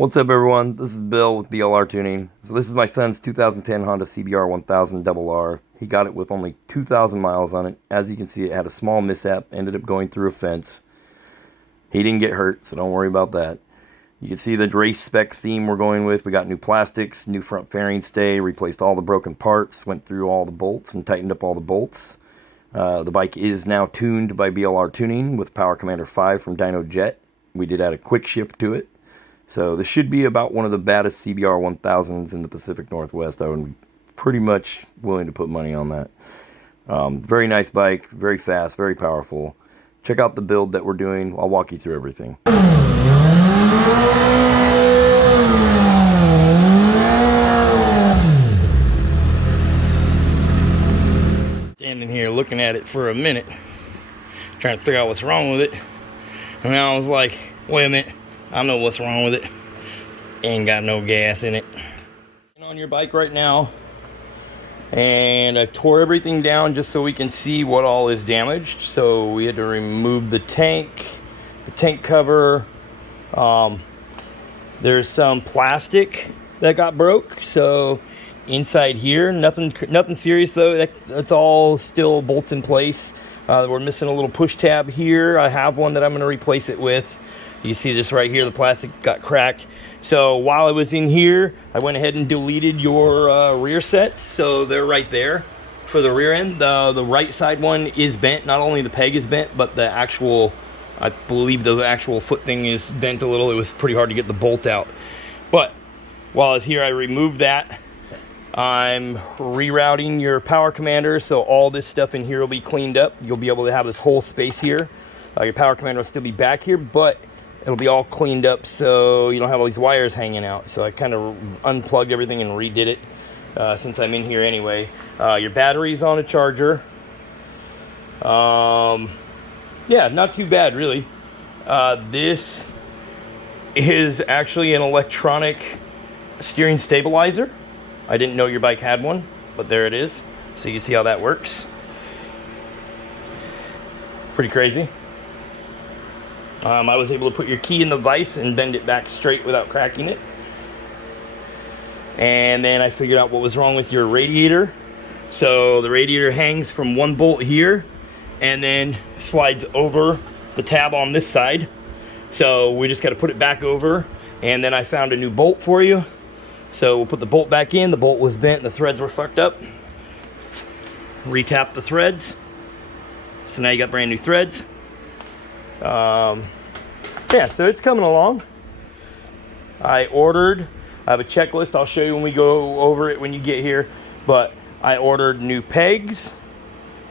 What's up, everyone? This is Bill with BLR Tuning. So this is my son's 2010 Honda Cbr 1000 RR. He got it with only 2,000 miles on it. As you can see, it had a small mishap, ended up going through a fence. He didn't get hurt, so don't worry about that. You can see the race spec theme we're going with. We got new plastics, new front fairing stay, replaced all the broken parts, went through all the bolts and tightened up all the bolts. The bike is now tuned by BLR Tuning with Power Commander 5 from Dyno Jet. We did add a quick shift to it. So this should be about one of the baddest CBR 1000s in the Pacific Northwest. I would be pretty much willing to put money on that. Very nice bike, very fast, very powerful. Check out the build that we're doing. I'll walk you through everything. Standing here looking at it for a minute, trying to figure out what's wrong with it. And I was like, wait a minute. I know what's wrong with it. Ain't got no gas in it. On your bike right now, and I tore everything down just so we can see what all is damaged. So we had to remove the tank cover. There's some plastic that got broke. So inside here, nothing serious though. That's all still bolts in place. We're missing a little push tab here. I have one that I'm going to replace it with. You see this right here, the plastic got cracked. So while I was in here, I went ahead and deleted your rear sets. So they're right there for the rear end. The right side one is bent. Not only the peg is bent, but the actual, I believe the actual foot thing is bent a little. It was pretty hard to get the bolt out. But while I was here, I removed that. I'm rerouting your Power Commander, so all this stuff in here will be cleaned up. You'll be able to have this whole space here. Your Power Commander will still be back here, but it'll be all cleaned up so you don't have all these wires hanging out. So I kind of unplugged everything and redid it since I'm in here anyway. Your battery's on a charger. Yeah, not too bad really. This is actually an electronic steering stabilizer. I didn't know your bike had one, but there it is. So you can see how that works. Pretty crazy. I was able to put your key in the vise and bend it back straight without cracking it. And then I figured out what was wrong with your radiator. So the radiator hangs from one bolt here and then slides over the tab on this side. So we just got to put it back over, and then I found a new bolt for you. So we'll put the bolt back in. The bolt was bent, the threads were fucked up. Retap the threads. So now you got brand new threads. Yeah, so it's coming along. I have a checklist. I'll show you when we go over it when you get here. But I ordered new pegs.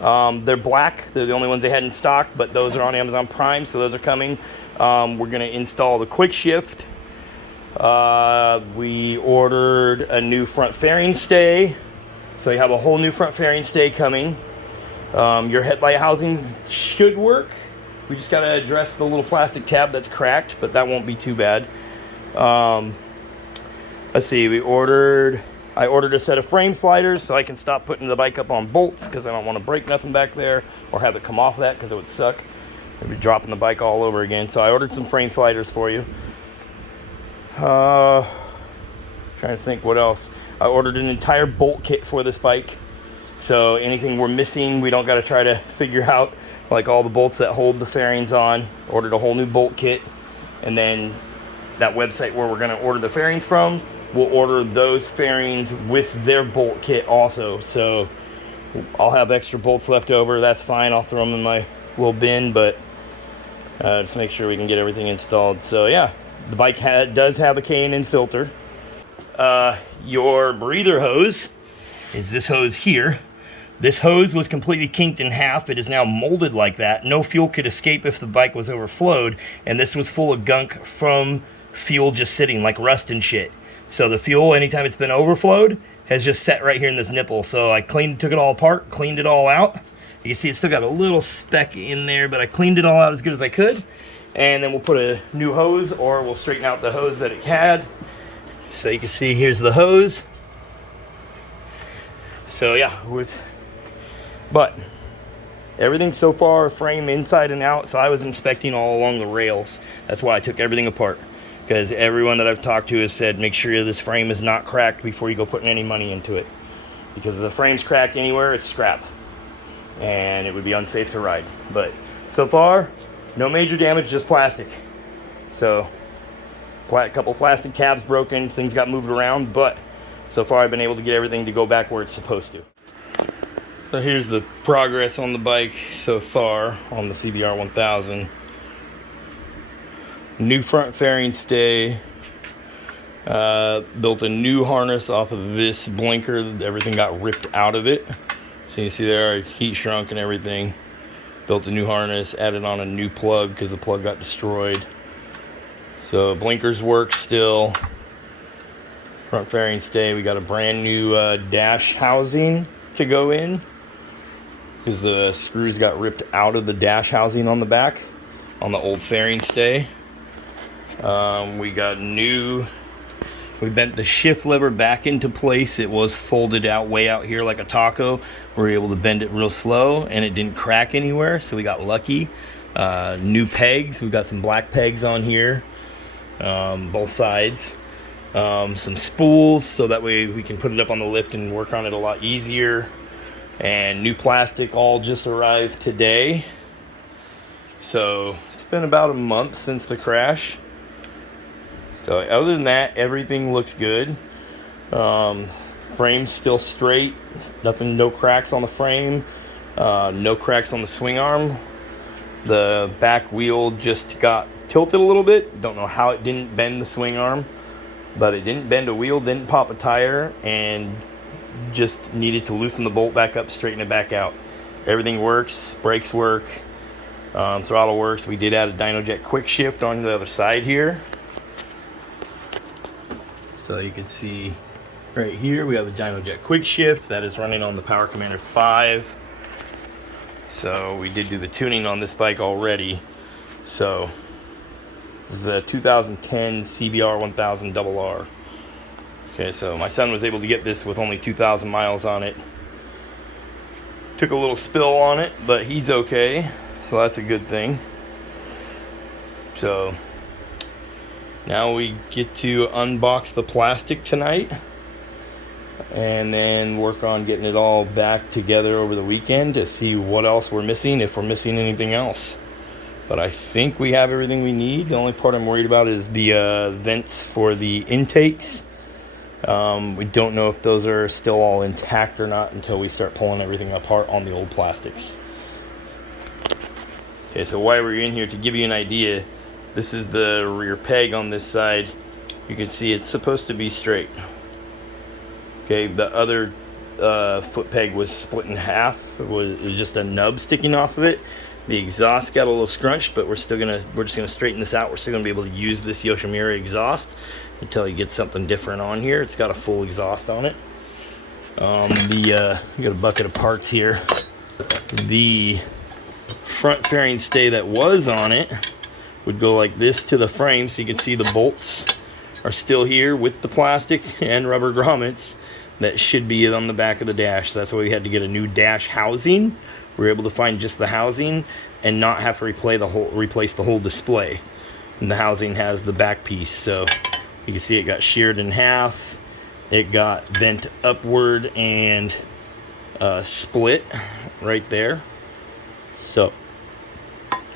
They're black. They're the only ones they had in stock, but those are on Amazon Prime, so those are coming. We're going to install the quick shift. We ordered a new front fairing stay. So you have a whole new front fairing stay coming. Your headlight housings should work. We just got to address the little plastic tab that's cracked, but that won't be too bad. Let's see, I ordered a set of frame sliders so I can stop putting the bike up on bolts because I don't want to break nothing back there or have it come off that because it would suck. I'd be dropping the bike all over again. So I ordered some frame sliders for you. Trying to think what else. I ordered an entire bolt kit for this bike. So anything we're missing, we don't got to try to figure out, like all the bolts that hold the fairings on. Ordered a whole new bolt kit, and then that website where we're going to order the fairings from, we'll order those fairings with their bolt kit also. So I'll have extra bolts left over. That's fine. I'll throw them in my little bin, but just make sure we can get everything installed. So yeah, the bike does have a K&N filter. Your breather hose is this hose here. This hose was completely kinked in half. It is now molded like that. No fuel could escape if the bike was overflowed, and this was full of gunk from fuel just sitting, like rust and shit. So the fuel, anytime it's been overflowed, has just sat right here in this nipple. So I took it all apart, cleaned it all out. You can see it's still got a little speck in there, but I cleaned it all out as good as I could. And then we'll put a new hose, or we'll straighten out the hose that it had. So you can see here's the hose. So yeah, but everything so far, frame inside and out. So I was inspecting all along the rails. That's why I took everything apart. because everyone that I've talked to has said make sure this frame is not cracked before you go putting any money into it, because if the frame's cracked anywhere, it's scrap and it would be unsafe to ride. But so far, no major damage, just plastic. So a couple plastic tabs broken, things got moved around, but so far I've been able to get everything to go back where it's supposed to. So here's the progress on the bike so far on the CBR 1000. New front fairing stay, built a new harness off of this blinker. Everything got ripped out of it, so you can see there, heat shrunk and everything. Built a new harness, added on a new plug because the plug got destroyed. So blinkers work still. Front fairing stay. We got a brand new dash housing to go in because the screws got ripped out of the dash housing on the back on the old fairing stay. We got new. We bent the shift lever back into place. It was folded out way out here like a taco. We were able to bend it real slow and it didn't crack anywhere, so we got lucky. New pegs. We've got some black pegs on here, both sides. Some spools so that way we can put it up on the lift and work on it a lot easier. And new plastic all just arrived today. So it's been about a month since the crash. So other than that, everything looks good. Frame's still straight. Nothing, no cracks on the frame. No cracks on the swing arm. The back wheel just got tilted a little bit. Don't know how it didn't bend the swing arm, but it didn't bend a wheel, didn't pop a tire, and just needed to loosen the bolt back up, straighten it back out. Everything works. Brakes work. Throttle works. We did add a DynoJet quick shift on the other side here. So you can see right here we have a DynoJet quick shift that is running on the Power Commander 5. So we did do the tuning on this bike already. So this is a 2010 CBR 1000 RR. Okay, so my son was able to get this with only 2,000 miles on it. Took a little spill on it, but he's okay, so that's a good thing. So now we get to unbox the plastic tonight and then work on getting it all back together over the weekend to see what else we're missing, if we're missing anything else. But I think we have everything we need. The only part I'm worried about is the vents for the intakes. We don't know if those are still all intact or not until we start pulling everything apart on the old plastics. Okay, so while we're in here, to give you an idea, this is the rear peg on this side. You can see it's supposed to be straight. Okay, the other foot peg was split in half. It was just a nub sticking off of it. The exhaust got a little scrunched, but we're just gonna straighten this out. We're still gonna be able to use this Yoshimura exhaust until you get something different on here. It's got a full exhaust on it. We got a bucket of parts here. The front fairing stay that was on it would go like this to the frame, so you can see the bolts are still here with the plastic and rubber grommets that should be on the back of the dash. So that's why we had to get a new dash housing. We were able to find just the housing and not have to replace the whole display. And the housing has the back piece, so you can see it got sheared in half. It got bent upward and split right there. So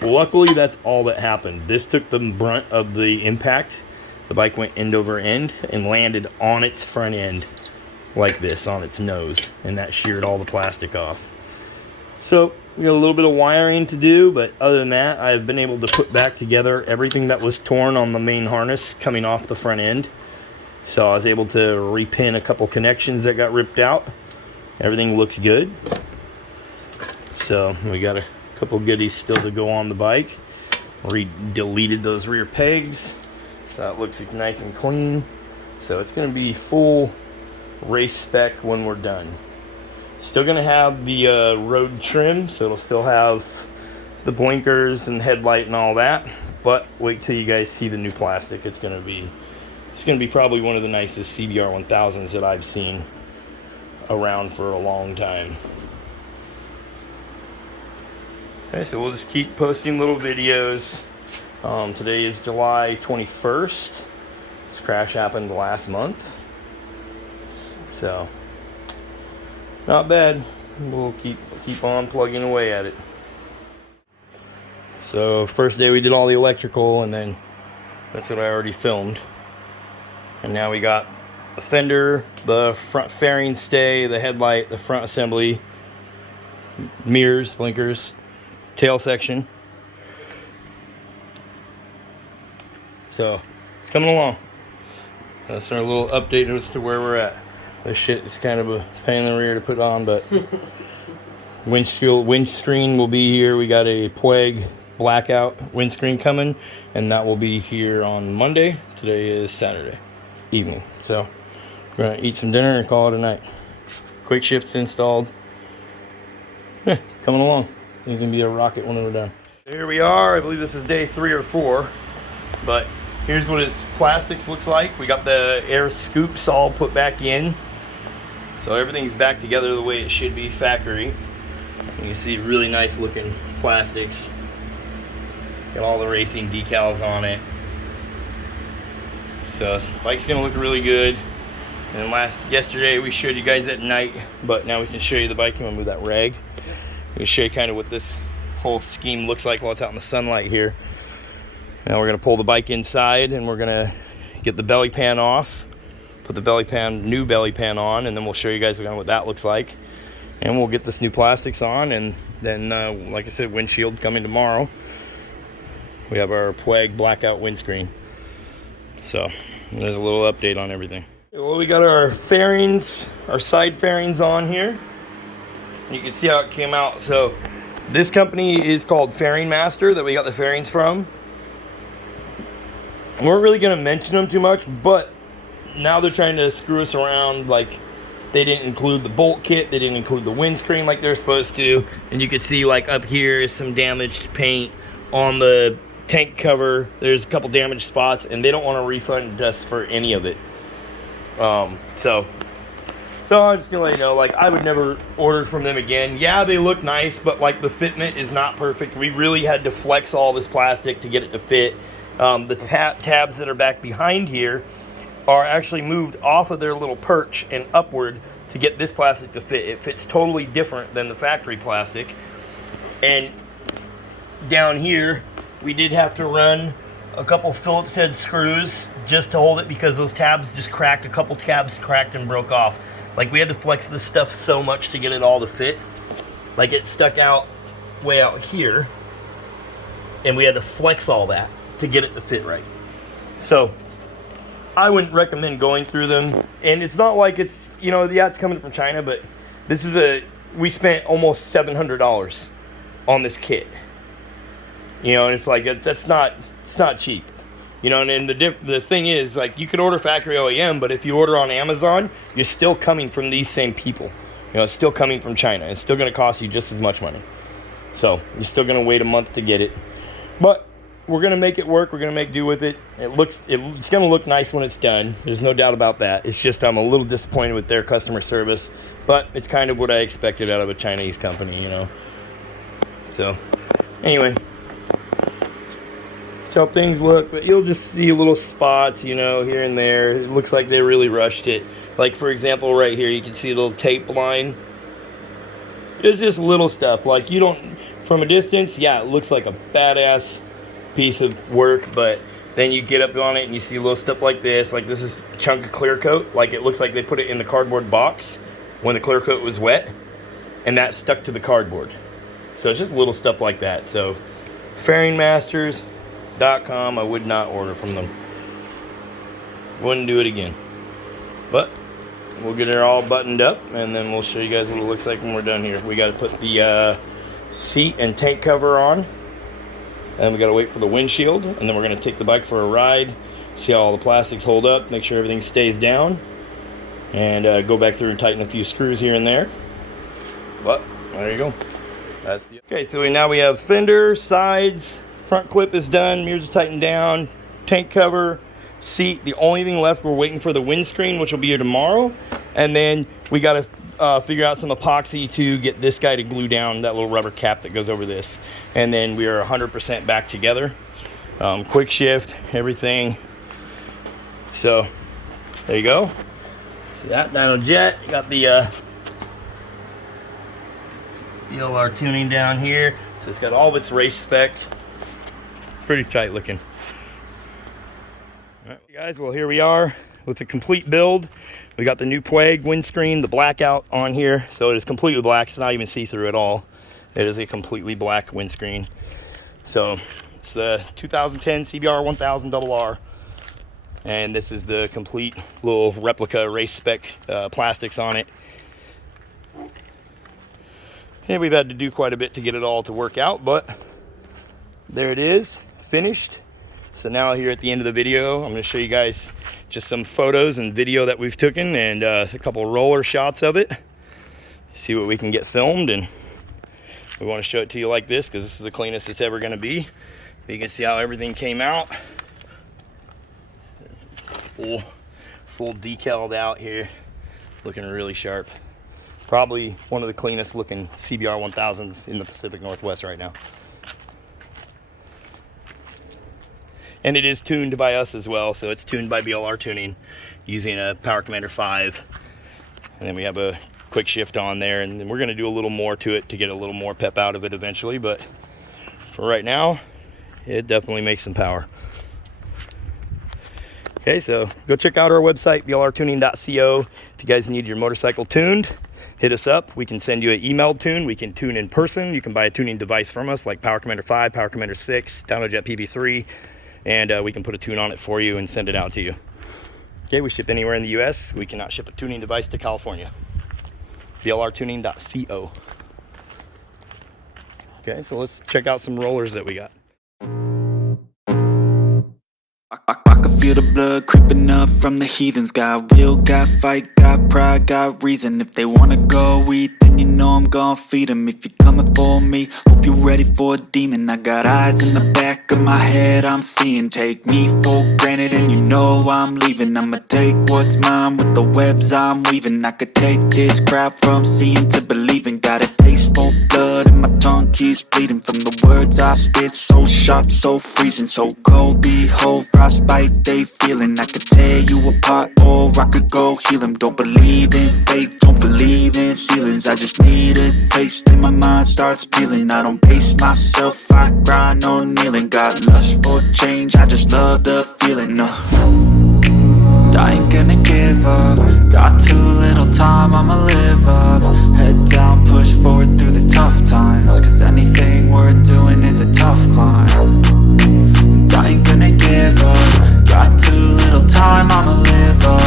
luckily that's all that happened. This took the brunt of the impact. The bike went end over end and landed on its front end like this, on its nose, and that sheared all the plastic off. So we got a little bit of wiring to do, but other than that, I've been able to put back together everything that was torn on the main harness coming off the front end. So I was able to repin a couple connections that got ripped out. Everything looks good. So we got a couple goodies still to go on the bike. Deleted those rear pegs, so that looks nice and clean. So it's going to be full race spec when we're done. Still going to have the road trim, so it'll still have the blinkers and headlight and all that. But wait till you guys see the new plastic. It's going to be probably one of the nicest CBR 1000s that I've seen around for a long time. Okay, so we'll just keep posting little videos Today is July 21st. This crash happened last month. So, not bad. We'll keep on plugging away at it. So, first day we did all the electrical, and then that's what I already filmed. And now we got the fender, the front fairing stay, the headlight, the front assembly, mirrors, blinkers, tail section. So, it's coming along. That's our little update as to where we're at. This shit is kind of a pain in the rear to put on, but windscreen will be here. We got a Pueg blackout windscreen coming, and that will be here on Monday. Today is Saturday evening. So we're gonna eat some dinner and call it a night. Quick shifts installed. Yeah, coming along. It's gonna be a rocket when we're done. Here we are. I believe this is day 3 or 4, but here's what his plastics looks like. We got the air scoops all put back in. So everything's back together the way it should be factory. You can see really nice looking plastics. Got all the racing decals on it. So bike's gonna look really good. And yesterday we showed you guys at night, but now we can show you the bike. I'm gonna move that rag. We can show you kind of what this whole scheme looks like while it's out in the sunlight here. Now we're gonna pull the bike inside, and we're gonna get the belly pan off, put the new belly pan on, and then we'll show you guys what that looks like. And we'll get this new plastics on, and then like I said, windshield coming tomorrow. We have our Pueg blackout windscreen. So there's a little update on everything. Well, we got our fairings, our side fairings on here. You can see how it came out. So this company is called Fairing Master, that we got the fairings from. We weren't really going to mention them too much, but now they're trying to screw us around. Like, they didn't include the bolt kit, they didn't include the windscreen like they're supposed to. And you can see, like, up here is some damaged paint on the tank cover. There's a couple damaged spots, and they don't want to refund us for any of it. So I'm just gonna let you know, like, I would never order from them again. Yeah, they look nice, but like the fitment is not perfect. We really had to flex all this plastic to get it to fit. The tabs that are back behind here are actually moved off of their little perch and upward to get this plastic to fit. It fits totally different than the factory plastic. And down here, we did have to run a couple Phillips head screws just to hold it, because those tabs just cracked. A couple tabs cracked and broke off. Like, we had to flex this stuff so much to get it all to fit. Like, it stuck out way out here, and we had to flex all that to get it to fit right. So I wouldn't recommend going through them. And it's not like it's, you know, yeah, it's coming from China, but this is we spent almost $700 on this kit. You know, and it's like, it's not cheap. You know, and the thing is, like, you could order factory OEM, but if you order on Amazon, you're still coming from these same people. You know, it's still coming from China. It's still going to cost you just as much money. So you're still going to wait a month to get it. But we're going to make it work. We're going to make do with it. It's going to look nice when it's done. There's no doubt about that. It's just I'm a little disappointed with their customer service, but it's kind of what I expected out of a Chinese company, you know. So anyway, that's how things look, but you'll just see little spots, you know, here and there. It looks like they really rushed it. Like, for example, right here, you can see a little tape line. It's just little stuff. Like, you don't, from a distance, yeah, it looks like a badass piece of work, but then you get up on it and you see little stuff like this. Like, this is a chunk of clear coat. Like, it looks like they put it in the cardboard box when the clear coat was wet, and that stuck to the cardboard. So it's just little stuff like that. So fairingmasters.com, I would not order from them. Wouldn't do it again. But we'll get it all buttoned up, and then we'll show you guys what it looks like when we're done here. We got to put the seat and tank cover on, and we got to wait for the windshield, and then we're going to take the bike for a ride, see how all the plastics hold up, make sure everything stays down, and go back through and tighten a few screws here and there. But there you go. That's the okay. So now we have fender, sides, front clip is done, mirrors are tightened down, tank cover, seat. The only thing left, we're waiting for the windscreen, which will be here tomorrow, and then we got to figure out some epoxy to get this guy to glue down that little rubber cap that goes over this, and then we are 100% back together. quick shift, everything. So there you go. See that dyno jet. You got the BLR tuning down here. So it's got all of its race spec. Pretty tight looking. All right, guys, well, here we are with the complete build. We got the new Puig windscreen, the blackout on here. So it is completely black. It's not even see-through at all. It is a completely black windscreen. So it's the 2010 CBR 1000 RR. And this is the complete little replica race spec plastics on it. And we've had to do quite a bit to get it all to work out, but there it is, finished. So now here at the end of the video, I'm going to show you guys just some photos and video that we've taken, and a couple of roller shots of it. See what we can get filmed, and we want to show it to you like this because this is the cleanest it's ever going to be. You can see how everything came out. Full decaled out here, looking really sharp. Probably one of the cleanest looking CBR 1000s in the Pacific Northwest right now. And it is tuned by us as well, so it's tuned by BLR Tuning using a Power Commander 5. And then we have a quick shift on there, and then we're gonna do a little more to it to get a little more pep out of it eventually, but for right now, it definitely makes some power. Okay, so go check out our website, BLRTUNING.TECH. If you guys need your motorcycle tuned, hit us up. We can send you an email tune. We can tune in person. You can buy a tuning device from us like Power Commander 5, Power Commander 6, DynoJet PV3, and we can put a tune on it for you and send it out to you. Okay, we ship anywhere in the US. We cannot ship a tuning device to California. BLRTUNING.TECH. Okay, so let's check out some rollers that we got. I can feel the blood creeping up from the heathens. Got will, got fight, got pride, got reason. If they wanna go eat, then you know I'm gon' feed them. If you're coming for me, hope you're ready for a demon. I got eyes in the back of my head, I'm seeing. Take me for granted and you know I'm leaving. I'ma take what's mine with the webs I'm weaving. I could take this crowd from seeing to believing. Got a taste for blood and my tongue keeps bleeding from the words I spit. So sharp, so freezing, so cold. Behold, frostbite they feeling. I could tear you apart or I could go heal them. Don't believe in fate, don't believe in ceilings. I just need a taste and my mind starts peeling. I don't pace myself, I grind on kneeling. Got lust for change, I just love the feeling. I ain't gonna give up. Got too little time, I'ma live up. Head down, push forward through the tough times. Cause anything worth doing is a tough climb. And I ain't gonna give up. Got too little time, I'ma live up.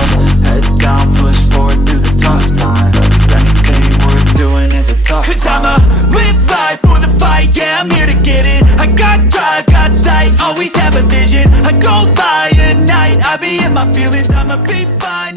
Head down, push forward through the tough times. Cause anything worth doing is a tough climb. Cause I'ma live life for the fight, yeah, I'm here to get it. I got drive, got sight, always have a vision. I go by at night, I be in my feelings, I'ma be fine.